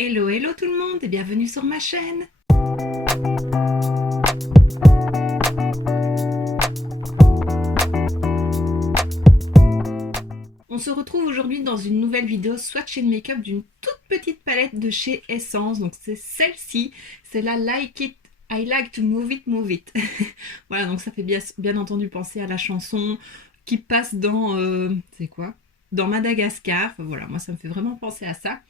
Hello, hello tout le monde et bienvenue sur ma chaîne. On se retrouve aujourd'hui dans une nouvelle vidéo swatch and make-up d'une toute petite palette de chez Essence. Donc c'est celle-ci, c'est la Like It, I Like to Move It, Move It. Voilà, donc ça fait bien entendu penser à la chanson qui passe dans, c'est quoi? Dans Madagascar. Enfin, voilà, moi ça me fait vraiment penser à ça.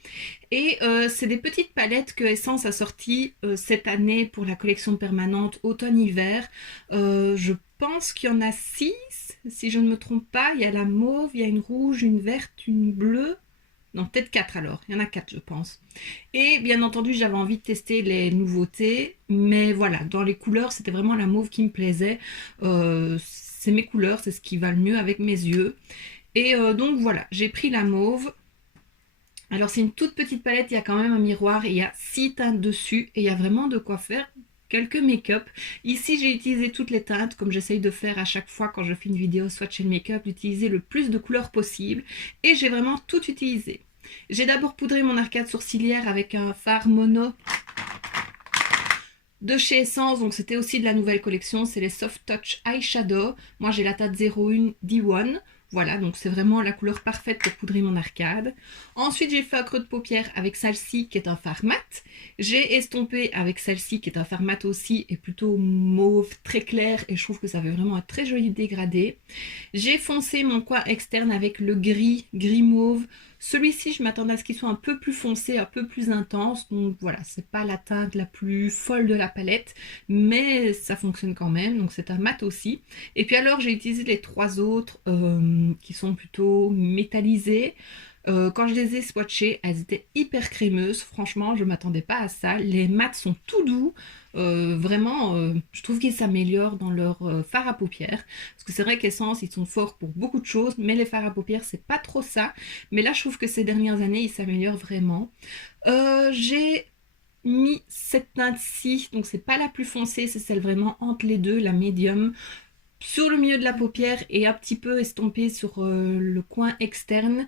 Et c'est des petites palettes que Essence a sorties cette année pour la collection permanente automne-hiver. Je pense qu'il y en a 6, si je ne me trompe pas. Il y a la mauve, il y a une rouge, une verte, une bleue. Non, peut-être 4 alors. Il y en a 4, je pense. Et bien entendu, j'avais envie de tester les nouveautés. Mais voilà, dans les couleurs, c'était vraiment la mauve qui me plaisait. C'est mes couleurs, c'est ce qui va le mieux avec mes yeux. Et donc voilà, j'ai pris la mauve. Alors c'est une toute petite palette, il y a quand même un miroir, et il y a 6 teintes dessus et il y a vraiment de quoi faire quelques make-up. Ici j'ai utilisé toutes les teintes comme j'essaye de faire à chaque fois quand je fais une vidéo swatch and make-up, d'utiliser le plus de couleurs possible et j'ai vraiment tout utilisé. J'ai d'abord poudré mon arcade sourcilière avec un fard mono de chez Essence, donc c'était aussi de la nouvelle collection, c'est les Soft Touch Eyeshadow. Moi j'ai la teinte 01 D1. Voilà, donc c'est vraiment la couleur parfaite pour poudrer mon arcade. Ensuite, j'ai fait un creux de paupière avec celle-ci qui est un fard mat. J'ai estompé avec celle-ci qui est un fard mat aussi et plutôt mauve très clair et je trouve que ça fait vraiment un très joli dégradé. J'ai foncé mon coin externe avec le gris mauve. Celui-ci, je m'attendais à ce qu'il soit un peu plus foncé, un peu plus intense. Donc voilà, c'est pas la teinte la plus folle de la palette, mais ça fonctionne quand même. Donc c'est un mat aussi. Et puis alors, j'ai utilisé les 3 autres qui sont plutôt métallisés. Quand je les ai swatchées, elles étaient hyper crémeuses. Franchement, je ne m'attendais pas à ça. Les mats sont tout doux. Vraiment, je trouve qu'ils s'améliorent dans leur fard à paupières. Parce que c'est vrai qu'Essence, ils sont forts pour beaucoup de choses, mais les fards à paupières, c'est pas trop ça. Mais là, je trouve que ces dernières années, ils s'améliorent vraiment. J'ai mis cette teinte-ci, donc c'est pas la plus foncée, c'est celle vraiment entre les deux, la médium, sur le milieu de la paupière et un petit peu estompée sur le coin externe.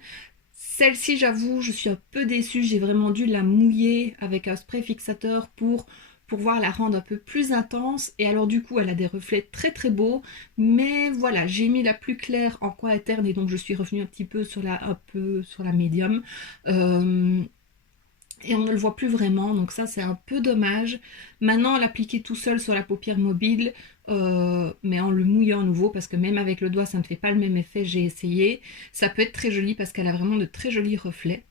Celle-ci, j'avoue, je suis un peu déçue. J'ai vraiment dû la mouiller avec un spray fixateur pour pouvoir la rendre un peu plus intense. Et alors du coup, elle a des reflets très très beaux. Mais voilà, j'ai mis la plus claire en coin interne et donc je suis revenue un petit peu sur la médium. Et on ne le voit plus vraiment, donc ça c'est un peu dommage. Maintenant, l'appliquer tout seul sur la paupière mobile, mais en le mouillant à nouveau, parce que même avec le doigt ça ne fait pas le même effet, j'ai essayé. Ça peut être très joli parce qu'elle a vraiment de très jolis reflets.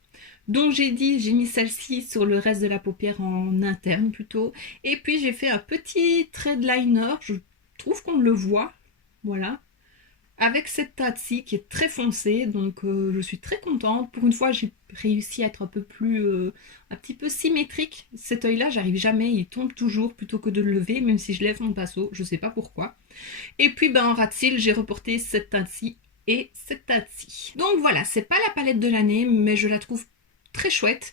Donc j'ai mis celle-ci sur le reste de la paupière en interne plutôt. Et puis j'ai fait un petit trait de liner, je trouve qu'on le voit, voilà, avec cette teinte-ci qui est très foncée, donc je suis très contente. Pour une fois, j'ai réussi à être un peu plus, un petit peu symétrique. Cet œil-là, j'arrive jamais, il tombe toujours plutôt que de le lever, même si je lève mon pinceau, je sais pas pourquoi. Et puis ben, en ras de cils, j'ai reporté cette teinte-ci et cette teinte-ci. Donc voilà, c'est pas la palette de l'année, mais je la trouve très chouette.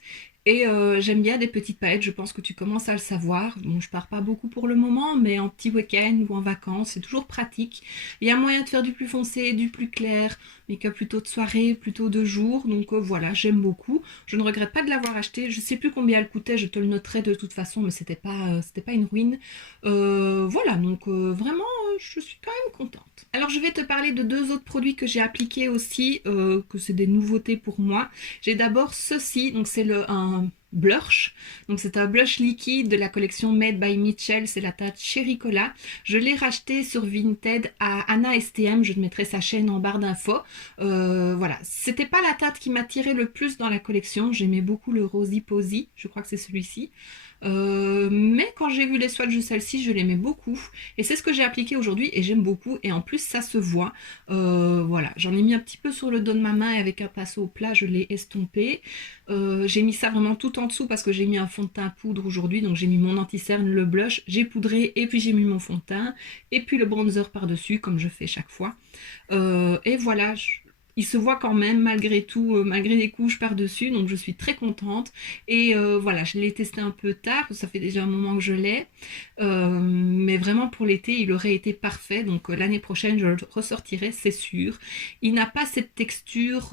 Et j'aime bien des petites palettes, je pense que tu commences à le savoir. Bon, je pars pas beaucoup pour le moment, mais en petit week-end ou en vacances, c'est toujours pratique. Il y a moyen de faire du plus foncé, du plus clair, make-up plutôt de soirée, plutôt de jour. Donc voilà, j'aime beaucoup. Je ne regrette pas de l'avoir acheté. Je sais plus combien elle coûtait, je te le noterai de toute façon, mais c'était pas une ruine. Voilà, donc vraiment, je suis quand même contente. Alors je vais te parler de 2 autres produits que j'ai appliqués aussi, que c'est des nouveautés pour moi. J'ai d'abord ceci, donc c'est un blush. Donc c'est un blush liquide de la collection Made by Mitchell, c'est la teinte Cherry Cola. Je l'ai racheté sur Vinted à Anna STM, je te mettrai sa chaîne en barre d'infos. Voilà, c'était pas la teinte qui m'attirait le plus dans la collection, j'aimais beaucoup le Rosy Posy, je crois que c'est celui-ci. Mais quand j'ai vu les swatchs de celle-ci, je l'aimais beaucoup et c'est ce que j'ai appliqué aujourd'hui et j'aime beaucoup et en plus ça se voit. Voilà, j'en ai mis un petit peu sur le dos de ma main et avec un pinceau au plat je l'ai estompé. J'ai mis ça vraiment tout en dessous parce que j'ai mis un fond de teint poudre aujourd'hui, donc j'ai mis mon anti-cerne, le blush, j'ai poudré et puis j'ai mis mon fond de teint et puis le bronzer par dessus comme je fais chaque fois. Et voilà, il se voit quand même malgré tout, malgré les couches par-dessus, donc je suis très contente. Et voilà, je l'ai testé un peu tard, ça fait déjà un moment que je l'ai. Mais vraiment pour l'été, il aurait été parfait, donc l'année prochaine, je le ressortirai, c'est sûr. Il n'a pas cette texture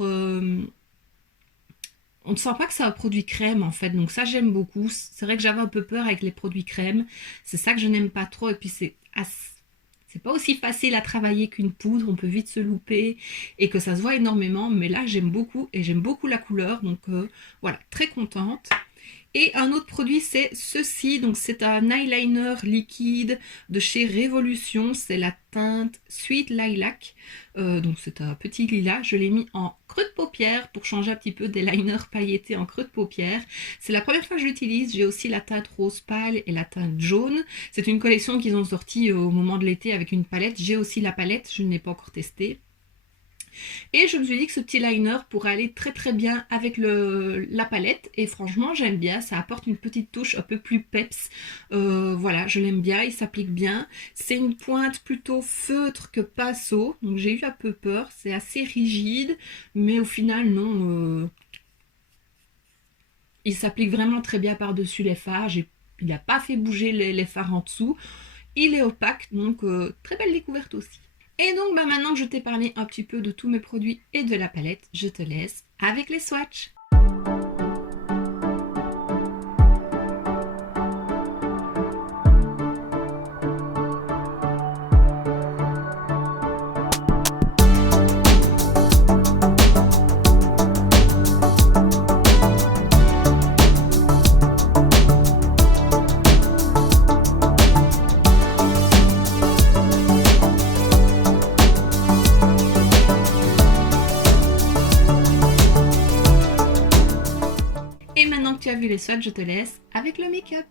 on ne sent pas que c'est un produit crème en fait, donc ça j'aime beaucoup. C'est vrai que j'avais un peu peur avec les produits crème, c'est ça que je n'aime pas trop, et puis c'est pas aussi facile à travailler qu'une poudre, on peut vite se louper et que ça se voit énormément, mais là j'aime beaucoup et j'aime beaucoup la couleur, donc voilà, très contente. Et un autre produit, c'est ceci. Donc, c'est un eyeliner liquide de chez Révolution. C'est la teinte Sweet Lilac. Donc, c'est un petit lilas. Je l'ai mis en creux de paupière pour changer un petit peu des liners pailletés en creux de paupière. C'est la première fois que je l'utilise. J'ai aussi la teinte rose pâle et la teinte jaune. C'est une collection qu'ils ont sortie au moment de l'été avec une palette. J'ai aussi la palette. Je ne l'ai pas encore testée. Et je me suis dit que ce petit liner pourrait aller très très bien avec la palette. Et franchement, j'aime bien. Ça apporte une petite touche un peu plus peps. Voilà, je l'aime bien. Il s'applique bien. C'est une pointe plutôt feutre que pinceau. Donc j'ai eu un peu peur. C'est assez rigide. Mais au final, non. Il s'applique vraiment très bien par-dessus les fards. Il n'a pas fait bouger les fards en dessous. Il est opaque. Donc très belle découverte aussi. Et donc maintenant que je t'ai parlé un petit peu de tous mes produits et de la palette, je te laisse avec les swatchs. Et maintenant que tu as vu les swatchs, je te laisse avec le make-up.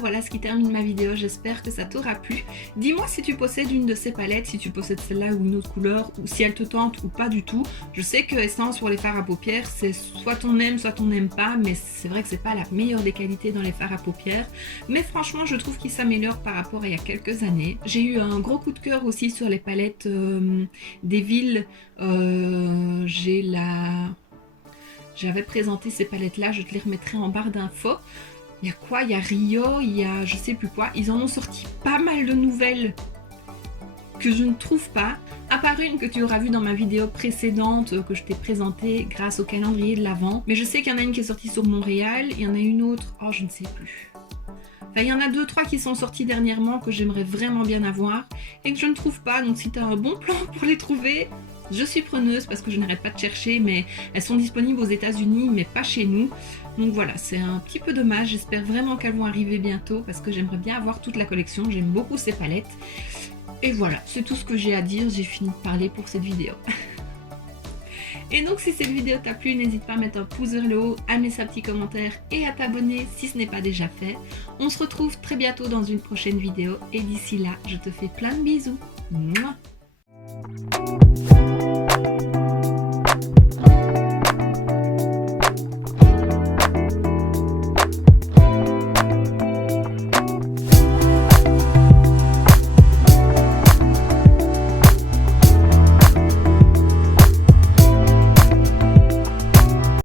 Voilà ce qui termine ma vidéo, j'espère que ça t'aura plu. Dis-moi si tu possèdes une de ces palettes, si tu possèdes celle-là ou une autre couleur, ou si elle te tente ou pas du tout. Je sais que Essence pour les fards à paupières, c'est soit on aime, soit on n'aime pas, mais c'est vrai que c'est pas la meilleure des qualités dans les fards à paupières. Mais franchement, je trouve qu'il s'améliore par rapport à il y a quelques années. J'ai eu un gros coup de cœur aussi sur les palettes des villes. J'avais présenté ces palettes-là, je te les remettrai en barre d'infos. Il y a quoi? Il y a Rio, il y a je sais plus quoi. Ils en ont sorti pas mal de nouvelles que je ne trouve pas. À part une que tu auras vue dans ma vidéo précédente que je t'ai présentée grâce au calendrier de l'Avent. Mais je sais qu'il y en a une qui est sortie sur Montréal, il y en a une autre, oh je ne sais plus. Enfin, il y en a 2-3 qui sont sortis dernièrement que j'aimerais vraiment bien avoir et que je ne trouve pas. Donc si tu as un bon plan pour les trouver, je suis preneuse parce que je n'arrête pas de chercher, mais elles sont disponibles aux États-Unis mais pas chez nous. Donc voilà, c'est un petit peu dommage. J'espère vraiment qu'elles vont arriver bientôt parce que j'aimerais bien avoir toute la collection. J'aime beaucoup ces palettes. Et voilà, c'est tout ce que j'ai à dire. J'ai fini de parler pour cette vidéo. Et donc si cette vidéo t'a plu, n'hésite pas à mettre un pouce vers le haut, à mettre un petit commentaire et à t'abonner si ce n'est pas déjà fait. On se retrouve très bientôt dans une prochaine vidéo et d'ici là, je te fais plein de bisous. Mouah.